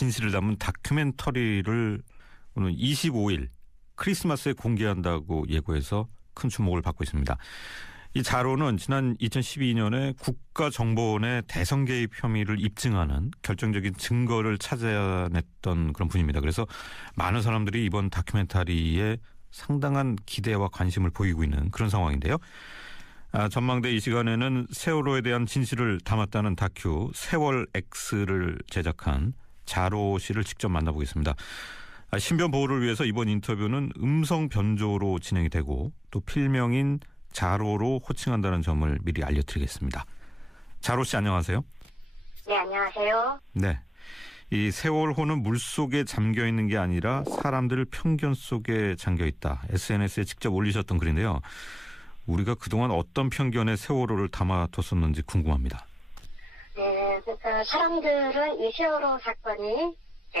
진실을 담은 다큐멘터리를 오늘 25일 크리스마스에 공개한다고 예고해서 큰 주목을 받고 있습니다. 이 자로는 지난 2012년에 국가정보원의 대선 개입 혐의를 입증하는 결정적인 증거를 찾아냈던 그런 분입니다. 그래서 많은 사람들이 이번 다큐멘터리에 상당한 기대와 관심을 보이고 있는 그런 상황인데요. 전망대 이 시간에는 세월호에 대한 진실을 담았다는 다큐 세월 X를 제작한 자로 씨를 직접 만나보겠습니다. 신변 보호를 위해서 이번 인터뷰는 음성 변조로 진행이 되고 또 필명인 자로로 호칭한다는 점을 미리 알려드리겠습니다. 자로 씨 안녕하세요. 네, 안녕하세요. 네, 이 세월호는 물속에 잠겨 있는 게 아니라 사람들 편견 속에 잠겨 있다. SNS에 직접 올리셨던 글인데요. 우리가 그동안 어떤 편견에 세월호를 담아뒀었는지 궁금합니다. 네, 그러니까 사람들은 이 세월호 사건이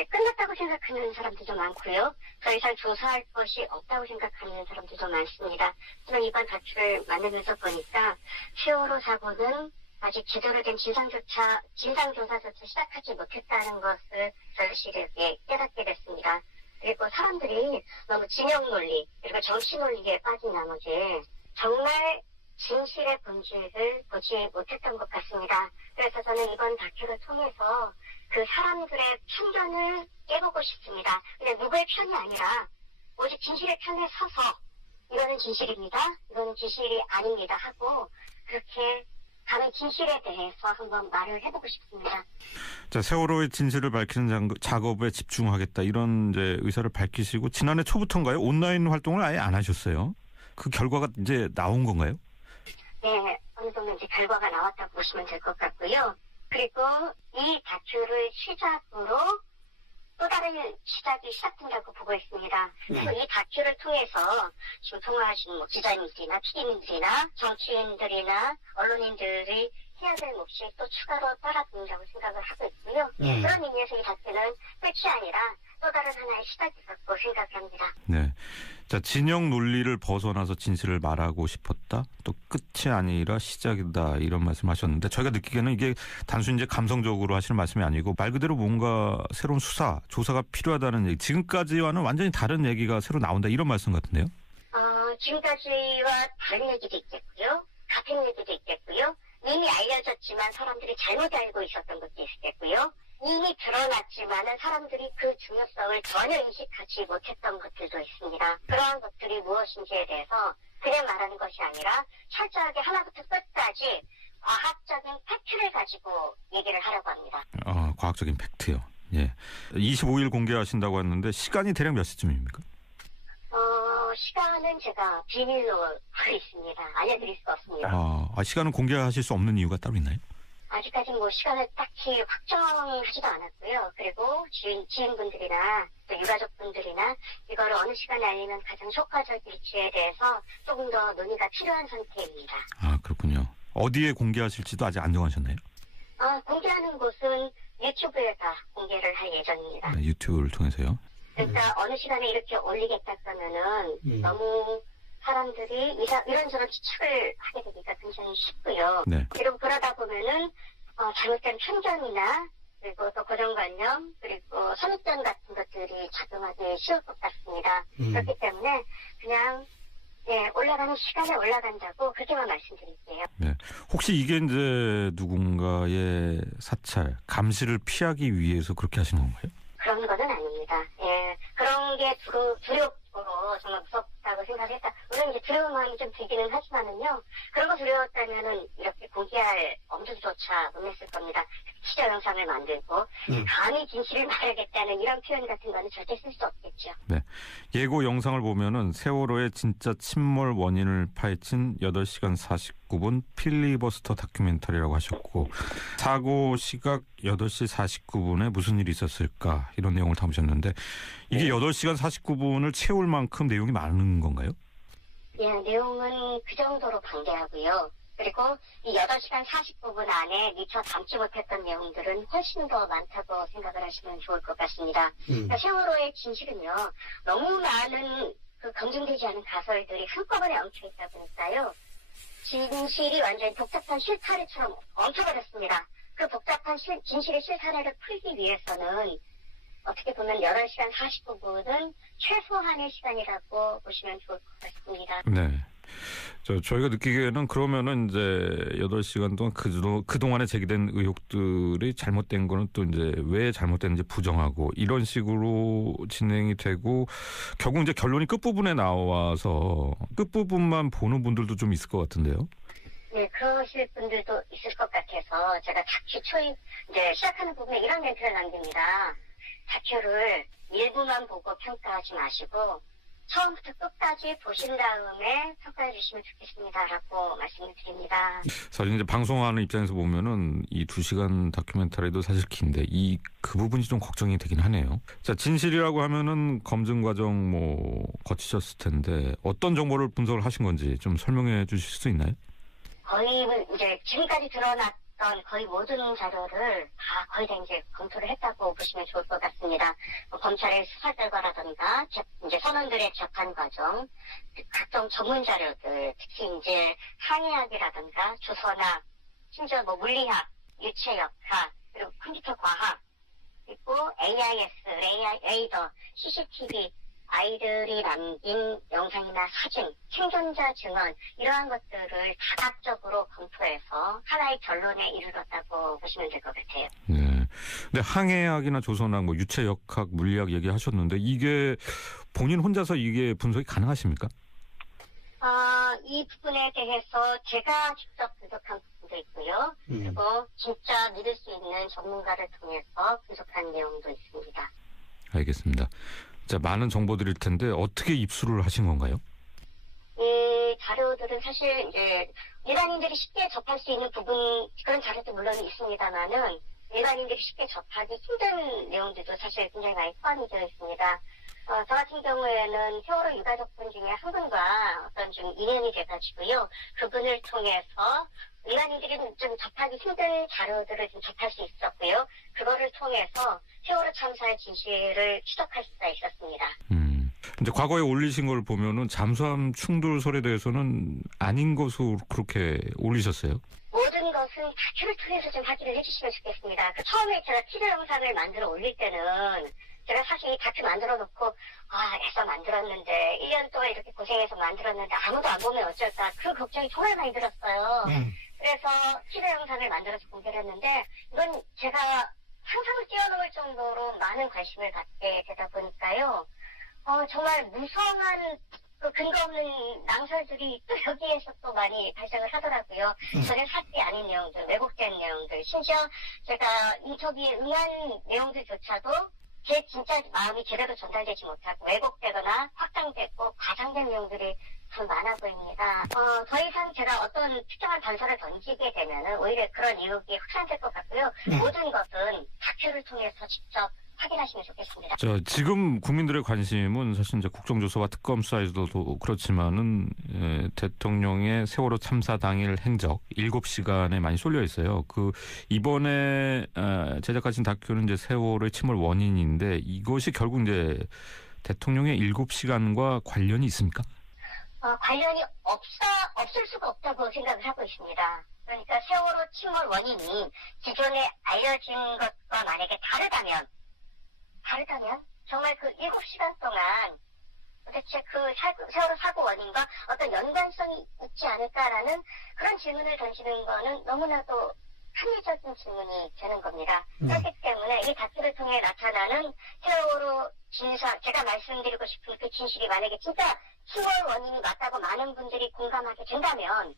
끝났다고 생각하는 사람들도 많고요. 더 이상 조사할 것이 없다고 생각하는 사람들도 많습니다. 하지만 이번 다큐를 만들면서 보니까 세월호 사고는 아직 제대로 된 진상조사조차 시작하지 못했다는 것을 절실하게 깨닫게 됐습니다. 그리고 사람들이 너무 진영 논리 그리고 정치 논리에 빠진 나머지 정말 진실의 본질을 보지 못했던 것 같습니다. 그래서 저는 이번 다큐를 통해서 그 사람들의 편견을 깨보고 싶습니다. 근데 누구의 편이 아니라 오직 진실의 편에 서서 이거는 진실입니다. 이거는 진실이 아닙니다 하고 그렇게 다른 진실에 대해서 한번 말을 해보고 싶습니다. 자, 세월호의 진실을 밝히는 작업에 집중하겠다 이런 이제 의사를 밝히시고 지난해 초부터인가요? 온라인 활동을 아예 안 하셨어요. 그 결과가 이제 나온 건가요? 네, 어느 정도 이제 결과가 나왔다고 보시면 될 것 같고요. 그리고 이 다큐를 시작으로 또 다른 시작이 시작된다고 보고 있습니다. 그리고 이 다큐를 통해서 지금 통화하신 기자님들이나 PD님들이나 정치인들이나 언론인들이 해야 될 몫이 또 추가로 따라붙는다고 생각을 하고 있고요. 그런 의미에서 이 다큐는 끝이 아니라 또 다른 하나의 시작이라고 생각합니다. 네. 자, 진영 논리를 벗어나서 진실을 말하고 싶었다. 또 끝이 아니라 시작이다. 이런 말씀하셨는데 저희가 느끼기에는 이게 단순히 이제 감성적으로 하시는 말씀이 아니고 말 그대로 뭔가 새로운 수사, 조사가 필요하다는 얘기. 지금까지와는 완전히 다른 얘기가 새로 나온다. 이런 말씀 같은데요. 지금까지와 다른 얘기도 있겠고요. 같은 얘기도 있겠고요. 이미 알려졌지만 사람들이 잘못 알고 있었던 것도 있겠고요. 이미 드러났지만은 사람들이 그 중요성을 전혀 인식하지 못했던 것들도 있습니다. 그러한 것들이 무엇인지에 대해서 그냥 말하는 것이 아니라 철저하게 하나부터 끝까지 과학적인 팩트를 가지고 얘기를 하려고 합니다. 과학적인 팩트요. 예. 25일 공개하신다고 했는데 시간이 대략 몇 시쯤입니까? 시간은 제가 비밀로 하고 있습니다. 알려드릴 수가 없습니다. 시간은 공개하실 수 없는 이유가 따로 있나요? 아직까지 시간을 딱히 확정하지도 않았고요. 그리고 지인분들이나 또 유가족분들이나 이거를 어느 시간에 알리면 가장 효과적일지에 대해서 조금 더 논의가 필요한 상태입니다. 그렇군요. 어디에 공개하실지도 아직 안 정하셨나요? 공개하는 곳은 유튜브에다 공개를 할 예정입니다. 네, 유튜브를 통해서요? 그러니까 어느 시간에 이렇게 올리겠다 그러면은 너무 사람들이 이런저런 추측을 하게 되니까 굉장히 쉽고요. 네. 그리고 그러다 보면은 잘못된 편견이나 그리고 또 고정관념 그리고 선입견 같은 것들이 작용하기 쉬울 것 같습니다. 그렇기 때문에 그냥 올라가는 시간에 올라간다고 그렇게만 말씀드릴게요. 네. 혹시 이게 이제 누군가의 사찰, 감시를 피하기 위해서 그렇게 하신 건가요? 그런 거는 아닙니다. 그런 게 두렵고 정말 무섭다고 생각했다. 물론 이제 두려운 마음이 좀 들기는 하지만은요. 그런 거 두려웠다면은 이렇게 공개할 엄두조차 못 냈을 겁니다. 시저 영상을 만들고 감히 진실을 말하겠다는 이런 표현 같은 거는 절대 쓸 수 없겠죠. 네. 예고 영상을 보면은 세월호의 진짜 침몰 원인을 파헤친 8시간 49분 필리버스터 다큐멘터리라고 하셨고 사고 시각 8시 49분에 무슨 일이 있었을까 이런 내용을 담으셨는데 이게 8시간 49분을 채울 만큼 내용이 많은 건가요? 예, 내용은 그 정도로 방대하고요. 그리고 이 8시간 49분 안에 미처 담지 못했던 내용들은 훨씬 더 많다고 생각을 하시면 좋을 것 같습니다. 그러니까 세월호의 진실은요. 너무 많은 검증되지 않은 가설들이 한꺼번에 엉켜있다 보니까요. 진실이 완전히 복잡한 실타래처럼 엉켜버렸습니다. 그 복잡한 진실의 실타래를 풀기 위해서는 어떻게 보면 8시간 49분은 최소한의 시간이라고 보시면 좋을 것 같습니다. 네. 저희가 느끼기에는 그러면은 이제 8시간 동안 그동안에 제기된 의혹들이 잘못된 거는 또 이제 왜 잘못됐는지 부정하고 이런 식으로 진행이 되고 결국 이제 결론이 끝부분에 나와서 끝부분만 보는 분들도 좀 있을 것 같은데요. 네, 그러실 분들도 있을 것 같아서 제가 다큐 초입 이제 시작하는 부분에 이런 멘트를 남깁니다. 다큐를 일부만 보고 평가하지 마시고 처음부터 끝까지 보신 다음에 평가해 주시면 좋겠습니다라고 말씀을 드립니다. 사실 이제 방송하는 입장에서 보면은 이 2시간 다큐멘터리도 사실 긴데 그 부분이 좀 걱정이 되긴 하네요. 자, 진실이라고 하면은 검증 과정 거치셨을 텐데 어떤 정보를 분석을 하신 건지 좀 설명해 주실 수 있나요? 거의 이제 지금까지 드러났던 거의 모든 자료를 거의 다 이제 검토를 했다고 보시면 좋을 것 같습니다. 검찰의 수사 결과라든가 이제 선원들의 재판 과정, 각종 전문 자료들, 특히 이제 항해학이라든가 주소나 심지어 물리학, 유체역학, 그리고 컴퓨터 과학, 그리고 AIS, 레이더, CCTV, 아이들이 남긴 영상이나 사진, 생존자 증언 이러한 것들을 다각적으로 검토해서 하나의 결론에 이르렀다고 보시면 될 것 같아요. 네. 근데 항해학이나 조선학, 유체역학, 물리학 얘기하셨는데 이게 본인 혼자서 이게 분석이 가능하십니까? 이 부분에 대해서 제가 직접 분석한 부분도 있고요. 그리고 진짜 믿을 수 있는 전문가를 통해서 분석한 내용도 있습니다. 알겠습니다. 자, 많은 정보들일 텐데 어떻게 입수를 하신 건가요? 이 자료들은 사실 이제 일반인들이 쉽게 접할 수 있는 부분 그런 자료도 물론 있습니다만은 일반인들이 쉽게 접하기 힘든 내용들도 사실 굉장히 많이 포함이 되어 있습니다. 저 같은 경우에는 세월호 유가족분 중에 한 분과 어떤 좀 인연이 돼가지고요. 그분을 통해서 일반인들이 좀 접하기 힘든 자료들을 좀 접할 수 있었고요. 그거를 통해서 세월호 참사의 진실을 추적할 수가 있었습니다. 이제 과거에 올리신 걸 보면은 잠수함 충돌설에 대해서는 아닌 것으로 그렇게 올리셨어요? 모든 것은 다큐를 통해서 좀 확인을 해주시면 좋겠습니다. 처음에 제가 티저 영상을 만들어 올릴 때는 제가 사실 다큐 만들어 놓고 애써 만들었는데 1년 동안 이렇게 고생해서 만들었는데 아무도 안 보면 어쩔까 그 걱정이 정말 많이 들었어요. 그래서 티저 영상을 만들어서 공개를 했는데 이건 제가 상상을 뛰어넘을 정도로 많은 관심을 갖게 되다 보니까요. 정말 무성한 그 근거 없는 낭설들이 또 여기에서 또 많이 발생을 하더라고요. 전혀 사실이 아닌 내용들, 왜곡된 내용들, 심지어 제가 인터뷰에 응한 내용들조차도 제 진짜 마음이 제대로 전달되지 못하고 왜곡되거나 확장되고 과장된 내용들이 참 많아 보입니다. 더 이상 제가 어떤 특정한 단서를 던지게 되면은 오히려 그런 의혹이 확산될 것 같고요. 모든 것은 다큐를 통해서 직접 확인하시면 좋겠습니다. 지금 국민들의 관심은 사실 이제 국정조사와 특검 수사에서도 그렇지만은 대통령의 세월호 참사 당일 행적 7시간에 많이 쏠려 있어요. 이번에 제작하신 다큐는 이제 세월호의 침몰 원인인데 이것이 결국 이제 대통령의 7시간과 관련이 있습니까? 관련이 없을 수가 없다고 생각을 하고 있습니다. 그러니까 세월호 침몰 원인이 기존에 알려진 것과 만약에 다르다면 정말 그 7시간 동안 도대체 그 세월호 사고 원인과 어떤 연관성이 있지 않을까라는 그런 질문을 던지는 거는 너무나도 합리적인 질문이 되는 겁니다. 그렇기 때문에 이 다큐를 통해 나타나는 세월호 진상, 제가 말씀드리고 싶은 그 진실이 만약에 진짜 침몰 원인이 맞다고 많은 분들이 공감하게 된다면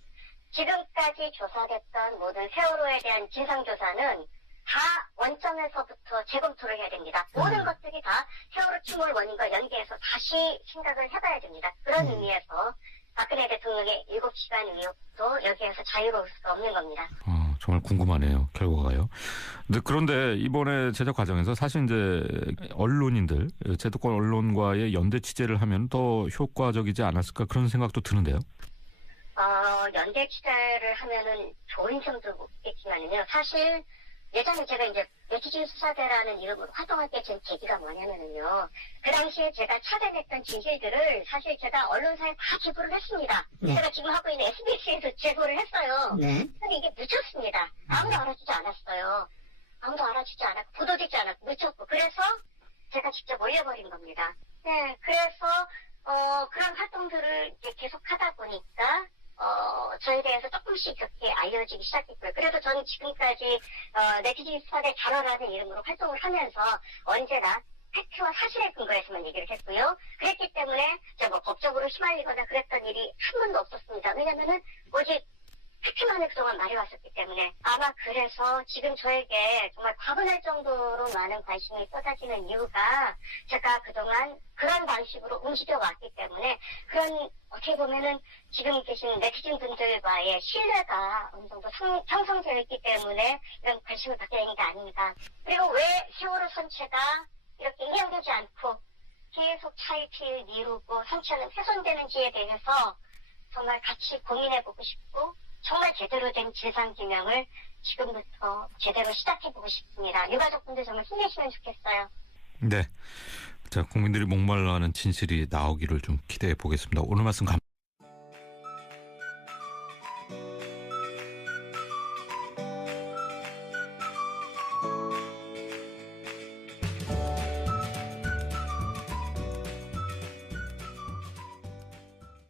지금까지 조사됐던 모든 세월호에 대한 진상조사는 다 원점에서부터 재검토를 해야 됩니다. 모든 것들이 다 세월호 침몰 원인과 연계해서 다시 생각을 해봐야 됩니다. 그런 의미에서 박근혜 대통령의 7시간 의혹도 여기에서 자유로울 수가 없는 겁니다. 정말 궁금하네요. 결과가요. 그런데 이번에 제작 과정에서 사실 이제 언론인들, 제도권 언론과의 연대 취재를 하면 더 효과적이지 않았을까 그런 생각도 드는데요. 연대 취재를 하면은 좋은 점도 있겠지만요. 사실 예전에 제가 이제 외치진 수사대라는 이름으로 활동할 때 제 계기가 뭐냐면은요. 그 당시에 제가 찾아냈던 진실들을 사실 제가 언론사에 다 제보를 했습니다. 제가 지금 하고 있는 SBS에서 제보를 했어요. 근데 이게 묻혔습니다. 아무도 알아주지 않았어요. 아무도 알아주지 않았고 보도되지 않았고 묻혔고 그래서 제가 직접 올려버린 겁니다. 네, 그래서 그런 활동들을 이제 계속 하다 보니까 저에 대해서 조금씩 이렇게 알려지기 시작했고요. 그래도 저는 지금까지 네티즌 스팟의 자라라는 이름으로 활동을 하면서 언제나 팩트와 사실에 근거해서만 얘기를 했고요. 그랬기 때문에 제가 뭐 법적으로 휘말리거나 그랬던 일이 한 번도 없었습니다. 왜냐면은 오직 팩트만을 그동안 말해왔었기 때문에 아마 그래서 지금 저에게 정말 과분할 정도로 많은 관심이 쏟아지는 이유가 제가 그동안 그런 방식으로 움직여왔기 때문에 그런 어떻게 보면은 지금 계신 네티즌 분들과의 신뢰가 어느 정도 형성되어 있기 때문에 이런 관심을 받게 된 게 아닌가. 그리고 왜 세월호 선체가 이렇게 인양되지 않고 계속 차일피일 미루고 선체는 훼손되는지에 대해서 정말 같이 고민해보고 싶고 정말 제대로 된 진상규명을 지금부터 제대로 시작해보고 싶습니다. 유가족분들 정말 힘내시면 좋겠어요. 네. 자, 국민들이 목말라하는 진실이 나오기를 좀 기대해 보겠습니다. 오늘 말씀 감사합니다.